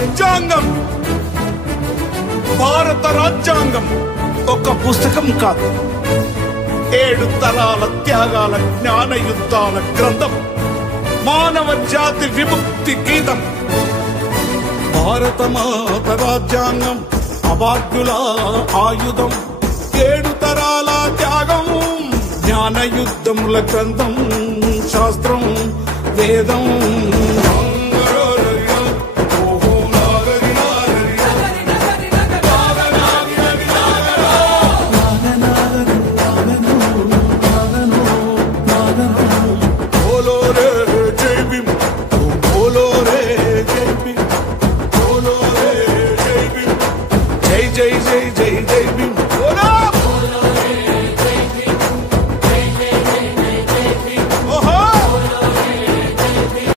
రాజ్యాంగం. భారత రాజ్యాంగం ఒక పుస్తకం కాదు, 7 తరాల త్యాగాల జ్ఞాన యుద్ధాల గ్రంథం, మానవ జాతి విముక్తి గీతం. భారత మాత రాజ్యాంగం అవార్డుల ఆయుధం, 7 తరాల త్యాగం, జ్ఞాన యుద్ధముల గ్రంథం, శాస్త్రం వేదం.